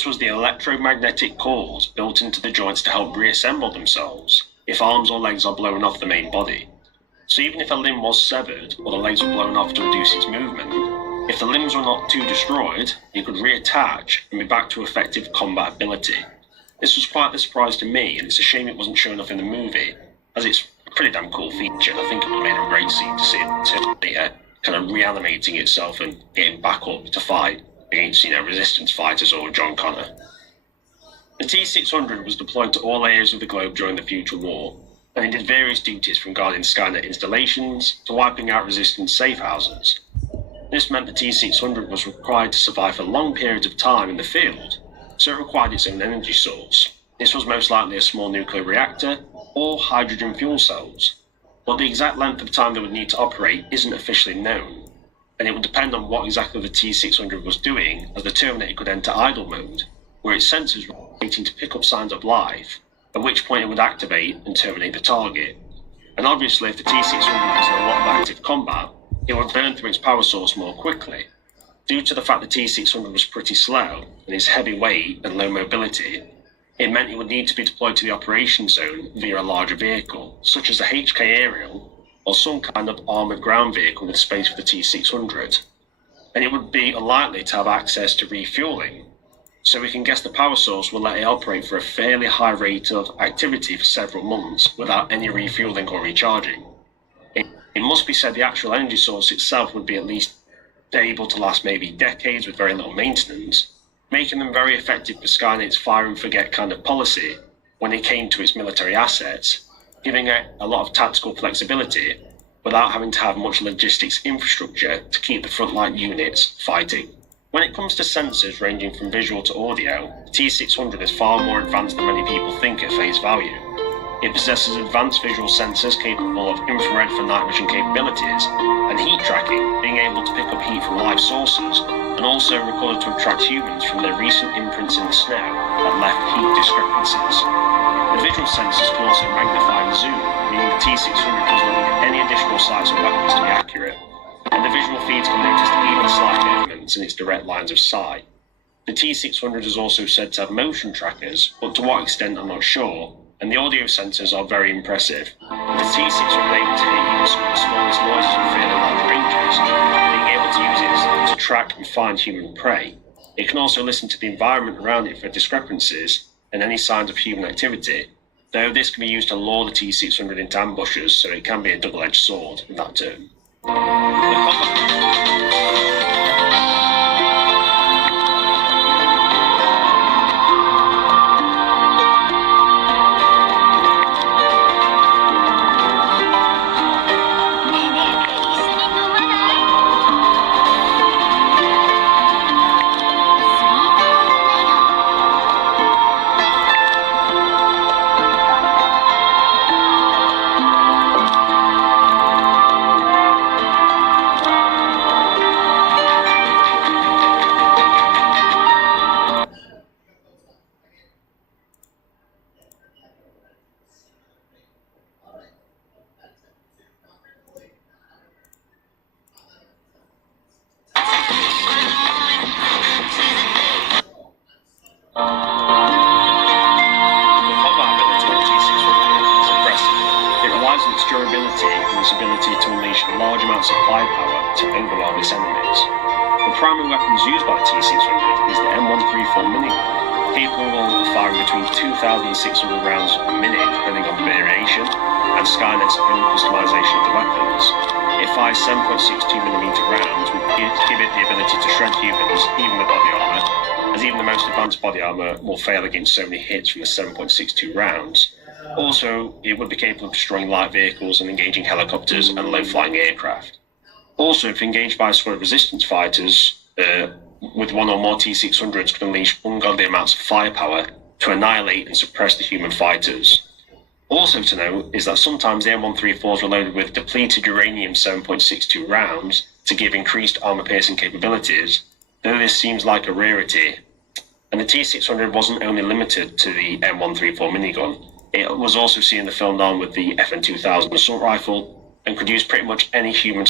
This was the electromagnetic cores built into the joints to help reassemble themselves if arms or legs are blown off the main body. So even if a limb was severed or the legs were blown off to reduce its movement, if the limbs were not too destroyed, it could reattach and be back to effective combat ability. This was quite the surprise to me, and it's a shame it wasn't shown off in the movie, as it's a pretty damn cool feature. I think it would have made a great scene to see it kind of reanimating itself and getting back up to fight against, resistance fighters or John Connor. The T-600 was deployed to all areas of the globe during the future war, and it did various duties from guarding Skynet installations to wiping out resistance safe houses. This meant the T-600 was required to survive for long periods of time in the field, so it required its own energy source. This was most likely a small nuclear reactor or hydrogen fuel cells, but the exact length of time they would need to operate isn't officially known, and it would depend on what exactly the T-600 was doing, as the Terminator could enter idle mode, where its sensors were waiting to pick up signs of life, at which point it would activate and terminate the target. And obviously, if the T-600 was in a lot of active combat, it would burn through its power source more quickly. Due to the fact the T-600 was pretty slow, and its heavy weight and low mobility, it meant it would need to be deployed to the operation zone via a larger vehicle, such as a HK aerial, or some kind of armoured ground vehicle with space for the T-600. And it would be unlikely to have access to refuelling, so we can guess the power source will let it operate for a fairly high rate of activity for several months without any refuelling or recharging. It must be said the actual energy source itself would be at least able to last maybe decades with very little maintenance, making them very effective for Skynet's fire and forget kind of policy when it came to its military assets, giving it a lot of tactical flexibility without having to have much logistics infrastructure to keep the frontline units fighting. When it comes to sensors ranging from visual to audio, the T-600 is far more advanced than many people think at face value. It possesses advanced visual sensors capable of infrared for night vision capabilities and heat tracking, being able to pick up heat from live sources, and also recorded to attract humans from their recent imprints in the snow that left heat discrepancies. The visual sensors can also magnify and zoom, meaning the T-600 doesn't need any additional sights or weapons to be accurate, and the visual feeds can notice even slight movements in its direct lines of sight. The T-600 is also said to have motion trackers, but to what extent I'm not sure, and the audio sensors are very impressive. The T-600 is able to hear even some of the smallest noises in fairly large ranges, being able to use it to track and find human prey. It can also listen to the environment around it for discrepancies and any signs of human activity, though this can be used to lure the T-600 into ambushes, so it can be a double-edged sword in that term. Durability and its ability to unleash large amounts of firepower to overwhelm its enemies. The primary weapons used by the T-600 is the M134 minigun, capable of firing between 2,600 rounds a minute depending on the variation, and Skynet's own customization of the weapons. It fires 7.62mm rounds, which give it the ability to shred humans, even with body armor, as even the most advanced body armor will fail against so many hits from the 7.62 rounds. Also, it would be capable of destroying light vehicles and engaging helicopters and low-flying aircraft. Also, if engaged by a squad of resistance fighters, with one or more T-600s could unleash ungodly amounts of firepower to annihilate and suppress the human fighters. Also to note is that sometimes the M134s were loaded with depleted uranium 7.62 rounds to give increased armor-piercing capabilities, though this seems like a rarity. And the T-600 wasn't only limited to the M134 minigun. It was also seen in the film armed with the FN-2000 assault rifle and could use pretty much any human